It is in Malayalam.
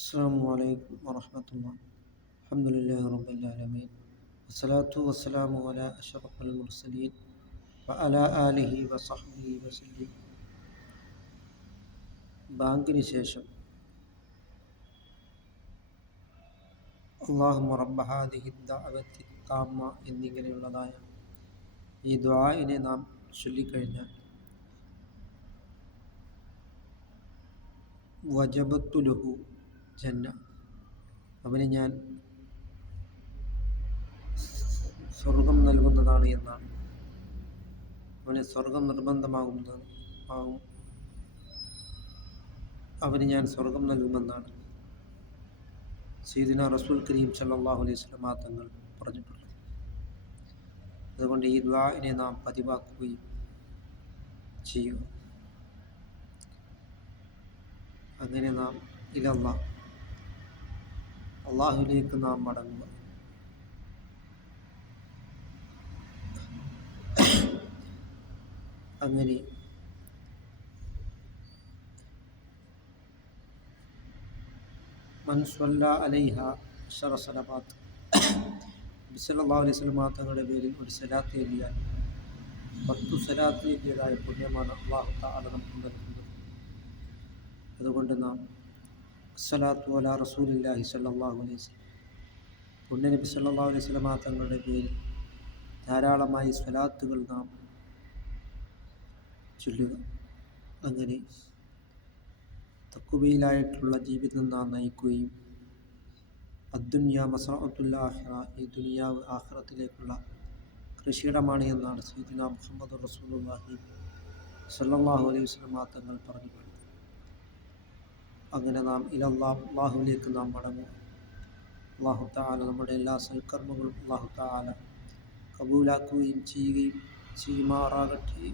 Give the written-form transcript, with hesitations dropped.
السلام عليكم ورحمة الله. الحمد لله رب العالمين والصلاة والسلام على أشرف المرسلين وعلى آله وصحبه وسلم. ബാങ്കിന് ശേഷം അല്ലാഹുമ്മ റബ്ബ ഹാദിഹി ദഅവത്തി താമ്മ എന്നിങ്ങനെയുള്ളതായ ഈ ദുആഇനെ നാം ചൊല്ലിക്കഴിഞ്ഞാൽ വജബത്തു ലഹു ജന്ന, അവന് ഞാൻ സ്വർഗം നൽകുന്നതാണ് എന്നാണ്. അവന് സ്വർഗം അവന് ഞാൻ സ്വർഗം നൽകുമെന്നാണ് സയ്യിദുനാ റസൂൽ കരീം സല്ലല്ലാഹു അലൈഹി വസല്ലം തങ്ങൾ പറഞ്ഞിട്ടുള്ളത്. അതുകൊണ്ട് ഈ ദുആഇനെ നാം പതിവാക്കുകയും ചെയ്യുക. അങ്ങനെ നാം ഇലല്ലാഹ്, അള്ളാഹുവിലേക്ക് നാം മടങ്ങുക. അങ്ങനെ മൻ സ്വല്ല അലൈഹ അശറ സലവാത്ത്, നബി സല്ലല്ലാഹു അലൈഹി വസല്ലം തങ്ങളുടെ പേരിൽ ഒരു സലാത്ത് എഴുതിയാൽ 10 സലാത്ത് എഴുതിയതായ പുണ്യമാണ് അല്ലാഹു തആല നമുക്ക് നൽകുന്നത്. അതുകൊണ്ട് നാം അസ്സലാത്തു അലാ റസൂലില്ലാഹി സ്വല്ലല്ലാഹു അലൈഹി വസല്ലം, പുണ്യ നബി സല്ലല്ലാഹു അലൈഹി വസല്ലം തങ്ങളുടെ പേരിൽ ധാരാളമായി സ്വലാത്തുകൾ നാം ചൊല്ലുക. അങ്ങനെ തഖ്വയിലായിട്ടുള്ള ജീവിതം നാം നയിക്കുകയും അദ്ദുനിയ മസ്റഅത്തുൽ ആഖിറ, ഈ ദുനിയാവ് ആഖിറത്തിലേക്കുള്ള കൃഷിയിടമാണ് എന്നാണ് സയ്യിദുനാ മുഹമ്മദ് റസൂലുള്ളാഹി സ്വല്ലല്ലാഹു അലൈഹി വസല്ലം തങ്ങൾ പറഞ്ഞിട്ടുള്ളത്. അങ്ങനെ നാം ഇലല്ലാഹ്, അല്ലാഹുവിലേക്ക് നാം മടങ്ങുക. അല്ലാഹു തആല നമ്മുടെ എല്ലാ സൽക്കർമ്മങ്ങളും അല്ലാഹു തആല കബൂലാക്കുകയും ചെയ്യുമാറാകട്ടെ.